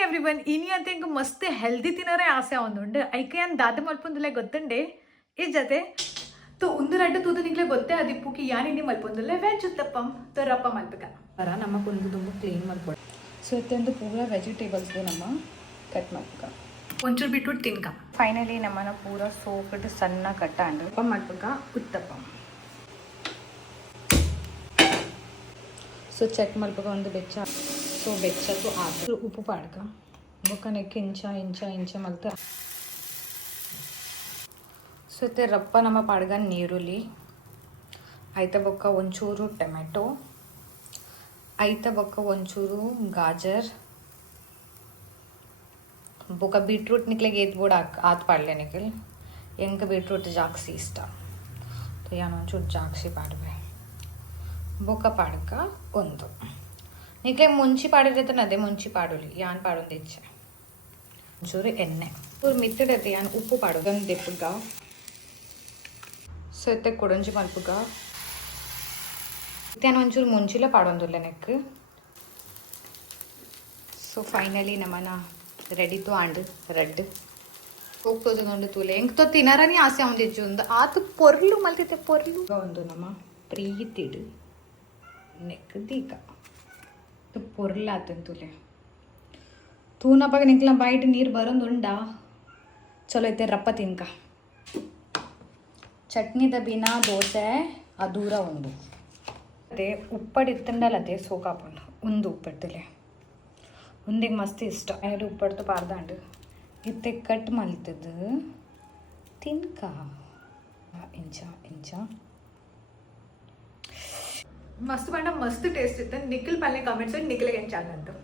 morning every one ಇನಿ ಅಂತ ಹಿಂಗೆ ಮಸ್ತ್ ಹೆಲ್ದಿ ತಿನ್ನೋರೇ ಆಸೆ ಒಂದುಂಡು ಐಕೆ ಏನು ದಾದ ಮಲ್ಪೊಂದುಲೆ ಗೊತ್ತಂಡೆ ಈ ಜೊತೆ तो उंदरड्ड तूದು ನಿಗ್ಲೆ ಗೊತ್ತೇ ಅದಿಪ್ಪುಕಿ ಯಾನಿನಿ ಮಲ್ಪೊಂದುಲೆ ವೆಜ್ ಉತ್ತಪ್ಪಂ तो ರಪ್ಪ ಮಲ್ಪಕ ಬರ ನಮ್ಮ ಒಂದು ತುಂಬ ಕ್ಲೀನ್ ಮಾಡ್ಕೊಡಿ ಸೊ ಇತ್ತೊಂದು ಪೂರ ವೆಜಿಟೇಬಲ್ಸ್ಗೆ ನಮ್ಮ ಕಟ್ ಮಾಡ್ಬೇಕ ಒಂಚೂರು ಬಿಟ್ಬಿಟ್ಟು ತಿನ್ಕ ಫೈನಲಿ ನಮ್ಮನ್ನ ಪೂರ ಸೋಪಿಟ್ಟು ಸಣ್ಣ ಕಟ್ಟಾಂಡು ಉಪ್ಪ ಮಾಡ್ಬೇಕ ಉತ್ತಪ್ಪಂ ಸೊ ಚೆಕ್ ಮಾಡ್ಬೇಕ ಒಂದು ಬೆಚ್ಚ ಸೊ ಬೆಚ್ಚತ್ತು ಆದ್ರೆ ಉಪ್ಪು ಪಾಡ್ಕ ಬೊಕ್ಕನೆಕ್ಕೆ ಇಂಚ ಮಲ್ತ ಸೊ ಇತ್ತೆ ರಪ್ಪ ನಮ್ಮ ಪಾಡ್ಗ ನೀರುಳ್ಳಿ ಐತ ಬೊಕ್ಕ ಒಂಚೂರು ಟೊಮೆಟೊ ಐತ ಬೊಕ್ಕ ಒಂಚೂರು ಗಾಜರ್ ಬೊಕ್ಕ ಬೀಟ್ರೂಟ್ ನಿಕ್ಲೆಗೆ ಏತ್ ಬೋರ್ಡ್ ಆತ್ ಪಾಡ್ಲೆ ನಿಖಿಲ್ ಎಂಕ ಬೀಟ್ರೂಟ್ ಜಾಕ್ಸಿ ಇಷ್ಟ तो ಯಾನು ಒಂಚೂರು ಜಾಕ್ಸಿ ಪಾಡ್ಬೆ ಬೊಕ್ಕ ಪಾಡ್ಕ ಒಂದು ನಿಕ್ಲೆ ಮುಂಚಿ ಪಾಡಿದ್ರೆ ಅದೇ ಮುಂಚಿ ಪಾಡೋಲಿ ಯಾನ್ ಪಾಡೊಂದು ಇಚ್ಛೆ ಒಂಚೂರು ಎಣ್ಣೆ ಪೂರ್ ಮಿತ್ತಿಡತ್ತೆ ಯಾನ್ ಉಪ್ಪು ಪಾಡೋದೊಂದು ದೆಪ್ಪಗ ಸೊ ಇತ್ತೆ ಕೊಡಂಜಿ ಮಲ್ಪುಗ ನಾನು ಒಂಚೂರು ಮುಂಚಿಲ ಪಾಡೊಂದುಲ್ಲ ನೆಕ್ ಸೊ ಫೈನಲಿ ನಮ್ಮನ ರೆಡಿ ತೋ ಆಂಡ್ ರೆಡ್ ಹೋಗ್ತದೆ ನೋಡಿ ತೂಲೆ ಹೆಂಗೆ ತೋ ತಿನ್ನಾರನಿ ಆಸೆ ಒಂದಿಜ್ಜು ಒಂದು ಆತು ಪೊರ್ಲು ಮಲ್ತೈತೆ ಪೊರ್ಲು ಒಂದು ನಮ್ಮ ಪ್ರೀತಿಡು ನೆಕ್ ದೀಕ ಪೊರ್ಲಾತಂತುಲೆ ತೂನಪ್ಪಾಗ ನಿಂಕ್ಲ ಬೈಟ್ ನೀರು ಬರೋದು ಉಂಡಾ ಚಲೋ ಐತೆ ರಪ್ಪ ತಿನ್ಕ ಚಟ್ನಿದ ಬಿನಾ ದೋಸೆ ಅದೂರ ಒಂದು ಅದೇ ಉಪ್ಪಡಿತ್ತಂಡಲ್ಲದೆ ಸೋಕಾಪಂಡು ಒಂದು ಉಪ್ಪಿಡ್ತಲೆ ಒಂದಿಗೆ ಮಸ್ತ್ ಇಷ್ಟ ಅಲ್ಲಿ ಉಪ್ಪಡ್ತು ಪಾರ್ದಾಂಡು ಇತ್ತೆ ಕಟ್ ಮಲ್ತದ್ದು ತಿನ್ಕ ಇಂಚ ಮಸ್ತ್ ಬಂಡ ಮಸ್ತ್ ಟೇಸ್ಟ್ ಇತ್ತು ನಿಖಿಲ್ ಪಲ್ಲೆ ಕಾಮೆಂಟ್ಸ್ ನಿಖಿಲ್ಗೆ ಹೆಂಗೆ ಚಾಗಂತು